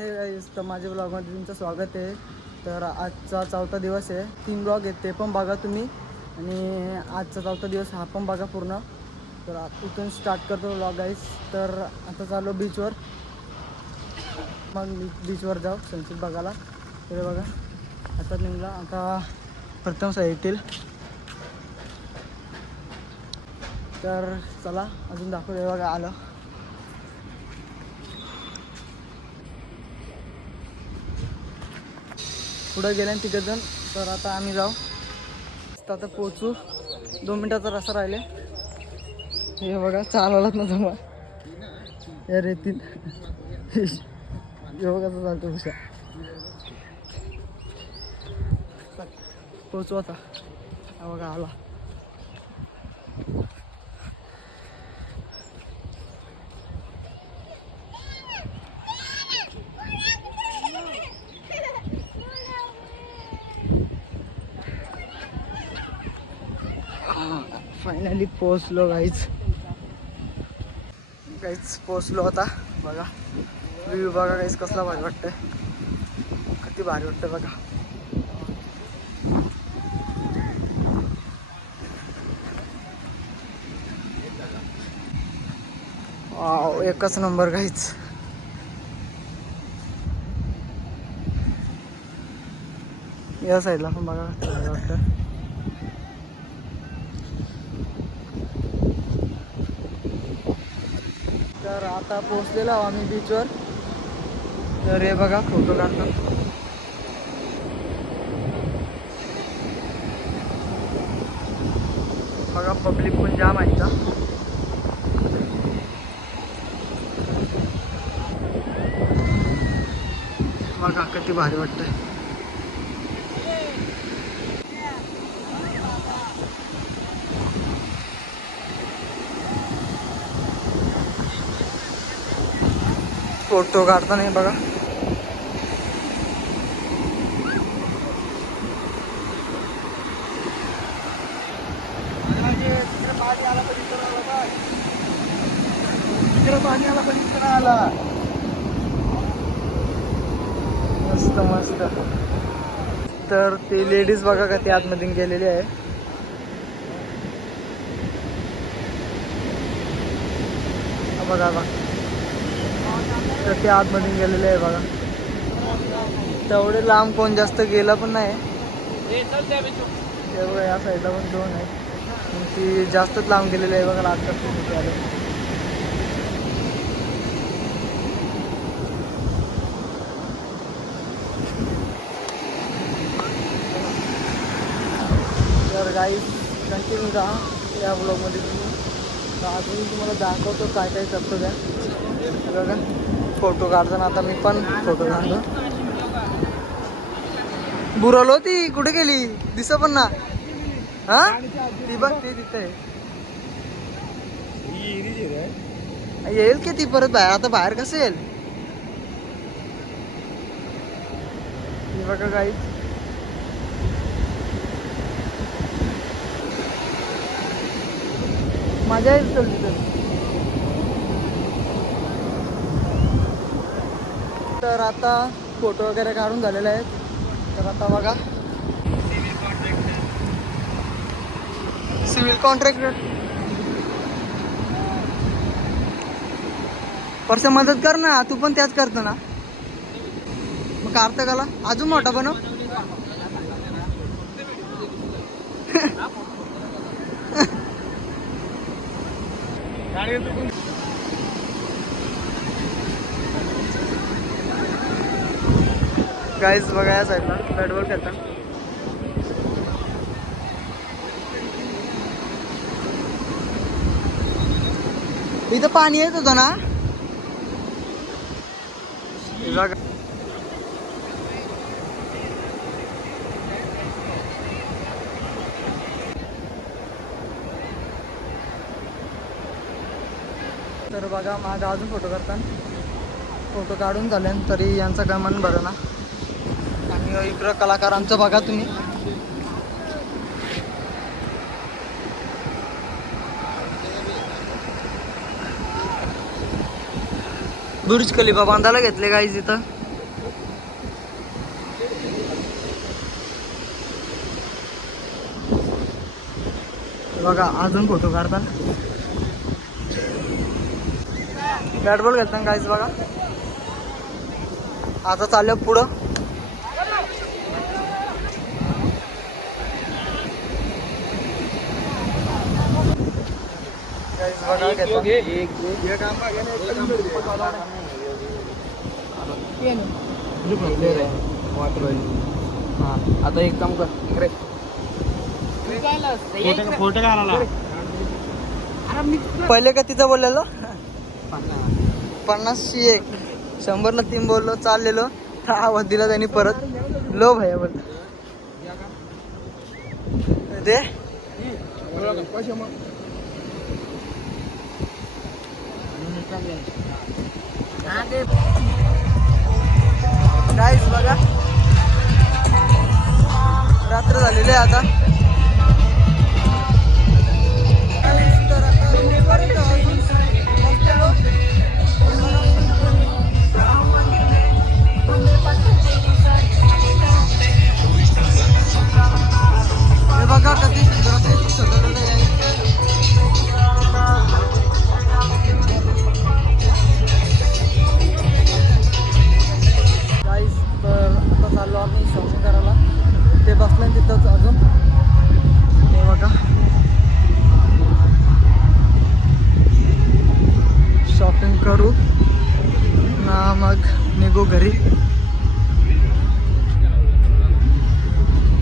तर माझ्या ब्लॉगमध्ये तुमचं स्वागत आहे. तर आजचा 4था दिवस आहे. 3 ब्लॉग आहेत ते पण बघा तुम्ही आणि आजचा 4था दिवस हा पण बघा पूर्ण. तर इथून स्टार्ट करतो ब्लॉग गाईस. तर आता चालू बीचवर, मग बीचवर जाऊ सनसेट बघायला. तर बघा आता निघला, आता प्रथम येतील. तर चला अजून दाखवू बघा आलं. पुढं गेल्या तिथे जण. तर आता आम्ही जाऊ, आता पोचू. 2 मिनटाचा रस्ता राहिले. हे बघा चालवलाच ना जमा या रेतीन. हे बघा कसं चालतो हुशा. पोचू आता. हा बघा आला. फायनली पोचलो गाईच पोचलो आता. बघा व्ह्यू बघा गाईच कसला भारी वाटतंय, किती भारी वाटतंय बघा. वाव एकच नंबर गाईच. या साईडला पण बघा भारी वाटतं. तर आता पोहोचलेलो आहो आम्ही बीचवर. तर हे बघा फोटो काढतो. बघा पब्लिक पण जाम आहे इथं. बघा किती भारी वाटतंय. फोटो काढताना बघा. पाणी आला पण इकडं आला. मस्त मस्त. तर ते लेडीज बघा का ते आतमध्ये गेलेले आहे. बघा बघा तर ते आतमध्ये गेलेले आहे बघा. तेवढे लांब कोण जास्त गेला पण नाही. तेवढं या साईडला पण 2 आहेत. ती जास्तच लांब गेलेली आहे बघा. आजकाल आले. तर गाईस कंटिन्यू राहा या ब्लॉगमध्ये तुम्ही. तर अजून तुम्हाला दाखवतो काय काय करतो त्या. बघा फोटो काढताना आता मी पण फोटो काढतो. बुरलो ती कुठे गेली दिसत पण ना. हा ती बघ ते तिथे येईल की ती परत बाहेर. आता बाहेर कसं येईल ती बघा गाईस. मजा येईल चल तिथं. तर आता फोटो वगैरे काढून झालेले आहेत. तर आता बघा सिव्हिल कॉन्ट्रॅक्टर परसे मदत कर ना. तू पण त्याच करतो ना. मग काढतं काला अजून मोठा बनव. गाईज बघा या साईडला बॅटबॉल खेळतात. इथं पाणी येत होतं ना. तर बघा माझा अजून फोटो करतात. फोटो काढून झाले तरी यांचं काय मन बरं ना. आणि इकडं कलाकारांचं बघा तुम्ही. बुर्ज खलिफा बांधायला घेतले गाईज इथं. बघा अजून फोटो काढताना बॅट बॉल खेळताना गाईज बघा. आता चाललं पुढं. गाईज बघा आता एक काम कर फोटो काढायला. पहिले का तिथं बोललेलो 50शी 1 100ला 3 बोललो चाललेलो. हा आवाज दिला त्यांनी परत लो भैया बोल दे. गाईस बघा रात्र झालेली आहे आता. तर आता रूमवर अजून बसलेलो. हे बघा कधी सुंदर सजवलेलं आहे. गाईस तर आता चाललो आम्ही शॉपिंग करायला. ते बसलं तिथंच अजून. हे बघा शॉपिंग करू ना मग निघू घरी.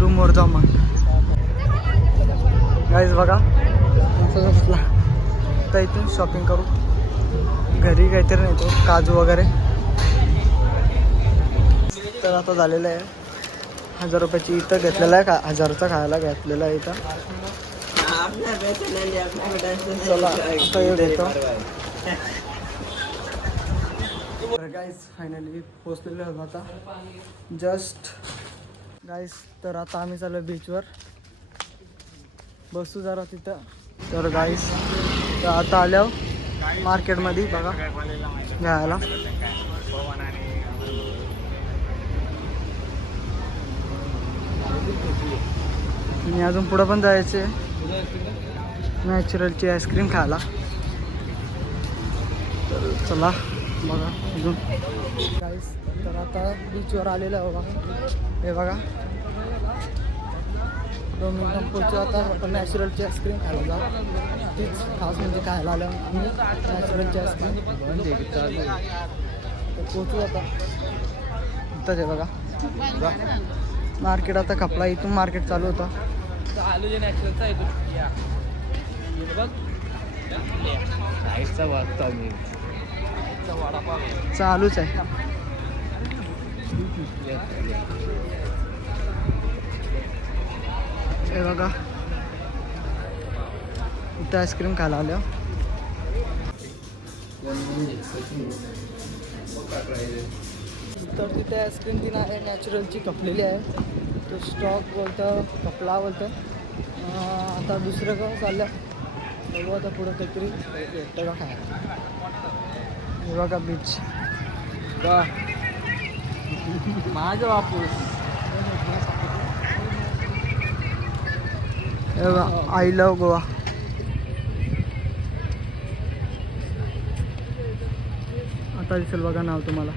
रूमवर जाऊ मग. गाईज बघा बसला तर इथून शॉपिंग करू. घरी काहीतरी नाही तो काजू वगैरे. तर आता झालेलं आहे 1000 रुपयाची इथं घेतलेलं आहे. 1000चा खायला घेतलेला आहे इथं. चला आता येतो. गाईज फायनली पोचलेलो आहे आता जस्ट. गाईज तर आता आम्ही चाललो बीचवर. बसू जरा तिथं. तर गाईज तर आता आल्यावर मार्केटमध्ये बघा घ्यायला. आणि अजून पुढं पण जायचे नॅचरलची आईस्क्रीम खायला. तर चला बघा अजून. गाईस तर आता बीचवर आलेलं आहे बघा. हे बघा 2 मिनिटां पोचू. आता आपण नॅचरलची आईस्क्रीम खायला जाऊ. तीच खास म्हणजे खायला आलं आम्ही नॅचरलची आईस्क्रीम. तर पोचू आता इथंच आहे बघा मार्केट. आता खपला इथून मार्केट चालू होतं. चालूच आहे. हे बघा इथं आईस्क्रीम खायला आलो. तर तिथे आईस्क्रीम ती आहे नॅचरलची कपलेली आहे. तो स्टॉक बोलतं कपला बोलतं. आता दुसरं का चाललं बघू. आता पुढं काहीतरी भेटतं का खायला. हे बघा बीच माझं बापू. हे बघा आय लव गोवा. आता दिसेल बघा नाव तुम्हाला.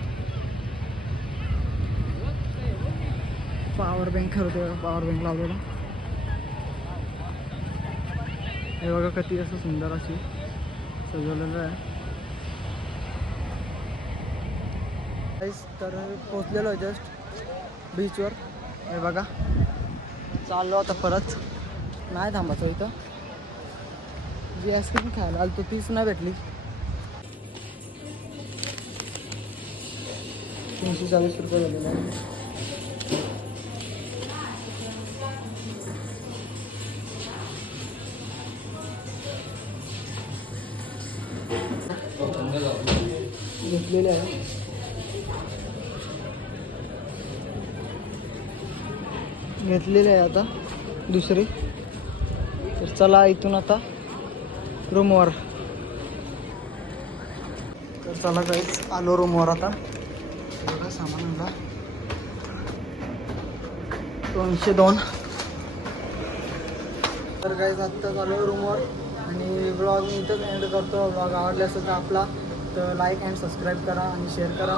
पॉवर बँक होते. पॉवर बँक लावलेला. हे बघा किती असं सुंदर अशी सजवलेलं आहे. तर पोचलेलो आहे जस्ट बीचवर. हे बघा चाललो आता परत. नाही थांबायचं इथं. जी आईस्क्रीम खायला आलो तीच नाही भेटली. 340 रुपये झालेले आहे. घेतलेले आहे. घेतलेली आहे आता दुसरी. तर चला इथून आता रूमवर. तर चला काहीच आलो रूमवर आता. बघा सामान आणला 202. तर काही आत्ता चालू आहे रूमवर आणि ब्लॉग मी इथंच एंड करतो. ब्लॉग आवडला असेल तर आपला तर लाईक अँड सबस्क्राईब करा आणि शेअर करा.